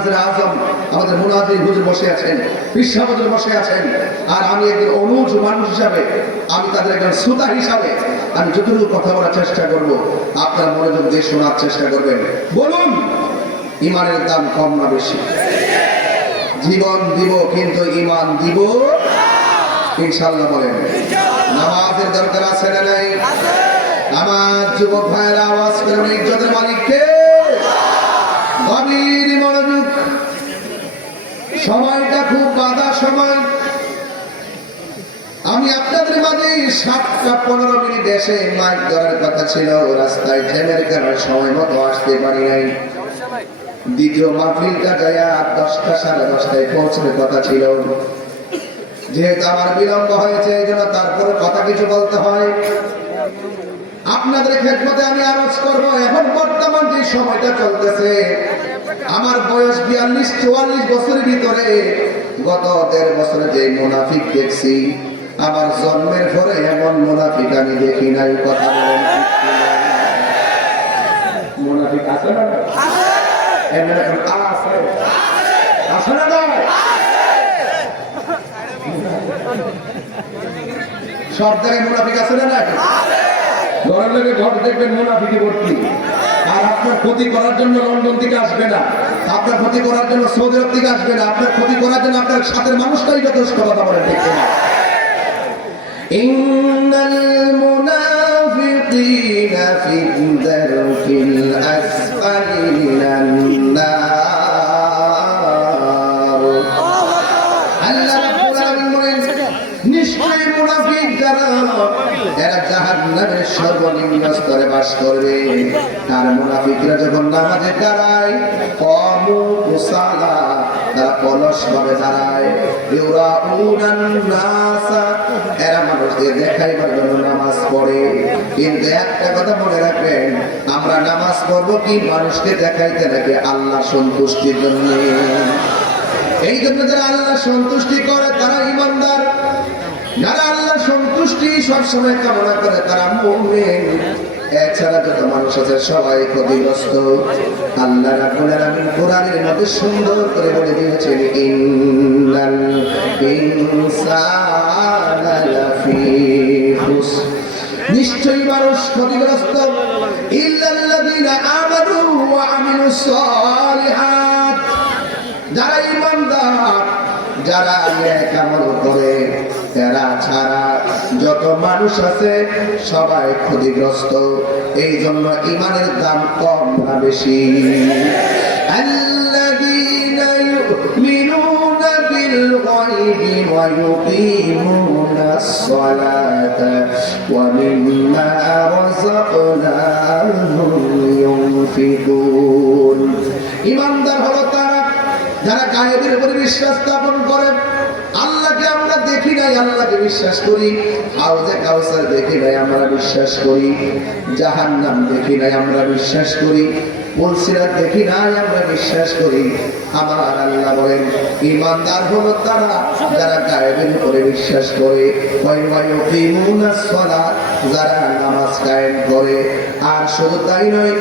ওয়াজের আজম আমাদের মুনাদি হুজুর বসে আছেন, বিশ্বা বসে আছেন। আর আমি একজন অনুজ মানুষ হিসাবে, আমি তাদের একজন শ্রোতা হিসাবে আমি যতটুকু কথা বলার চেষ্টা করব, আপনারা মনোযোগ দিয়ে শোনার চেষ্টা করবেন। বলুন, ইমানের দাম কম না বেশি? জীবন দিব, কিন্তু ইমান দিব? ইনশাল্লাহ বলেন। নামাজের দরকার আছে না নাই? আমার যুবক ভাইয়ের, আওয়াজ করেন ইজ্জতের মালিককে গভীর মনোযোগ সময়টা খুব বাধা সময় আমি আপনাদের মাঝে সাতটা পনেরো মিনিট এসে মাইক ধরার কথা ছিল। রাস্তায় ট্রেনের কারণে সময় মতো আসতে পারি নাই। দ্বিতীয় মাহফিলটা যায় দশটা সাড়ে দশটায় পৌঁছানোর কথা ছিল। যেহেতু আমার বিলম্ব হয়েছে, এই জন্য তারপরে কথা কিছু বলতে হয়। আপনাদের খেদমতে আমি আরজ করব, এখন বর্তমান যে সময়টা চলতেছে, আমার বয়স বিয়াল্লিশ, চুয়াল্লিশ বছরের ভিতরে গত দেড় বছরে যে মুনাফিক দেখছি আমার জন্মের পরে এমন মুনাফিক আমি দেখি নাই, কথা বলেন? মুনাফিক আছে না? আছে? আছে না সব জায়গায় মুনাফিক আছে না নাই? ঘরের লোকে ঘর দেখবেন মুনাফিকে ভর্তি। আর আপনার ক্ষতি করার জন্য লন্ডন থেকে আসবে না। আপনার ক্ষতি করার জন্য সৌদি আরব থেকে আসবে না। আপনার ক্ষতি করার জন্য আপনার সাথের মানুষটাই যথেষ্ট কথা বলেন, ঠিক কিনা? إن المنافقين في الدرك الأسفل من النار আল্লাহ রাব্বুল আলামিন বলেন নিশ্চয়ই মুনাফিক যারা এরা জাহান্নামের সর্বনিম্ন স্তরে বাস করবে আর মুনাফিকরা যখন নামাজে দাঁড়ায় কমু কুসালা তারা অলস ভাবে দাঁড়ায় নামাজ পড়ে। কিন্তু একটা কথা মনে আমরা নামাজ পড়ব কি মানুষকে নাকি আল্লাহ সন্তুষ্টির জন্য? এই জন্য যারা আল্লাহ সন্তুষ্টি করে, তারা ইমানদার। যারা আল্লাহ সন্তুষ্টি সবসময় কামনা করে, তারা মুমিন। এছাড়া যত মানুষ আছে, সবাই ক্ষতিগ্রস্ত। আল্লাহ সুন্দর করে বলে দিয়েছেন ইন্নাল নিশ্চয়ই মানুষ ক্ষতিগ্রস্ত। যারা করে, তারা ছাড়া যত মানুষ আছে সবাই ক্ষতিগ্রস্ত। এই জন্য ইমানের দাম কম না বেশি। ويقيمون الصلاة ومما رزقناهم ينفقون ইমানদার হলো তারা যারা গায়েবের উপরে বিশ্বাস স্থাপন করে আল্লাহকে আমরা নাই আল্লাহকে বিশ্বাস করি। হাউজে কাউসার দেখি নাই, আমরা বিশ্বাস করি। জাহান্নাম দেখি নাই, আমরা বিশ্বাস করি। দেখি নাই, আমরা বিশ্বাস করি। আমার আল্লাহ বলেন, ইমানদার হলো তারা যারা উপরে বিশ্বাস করে। যারা নামাজ কায়েম করে। আর শুধু তাই নয়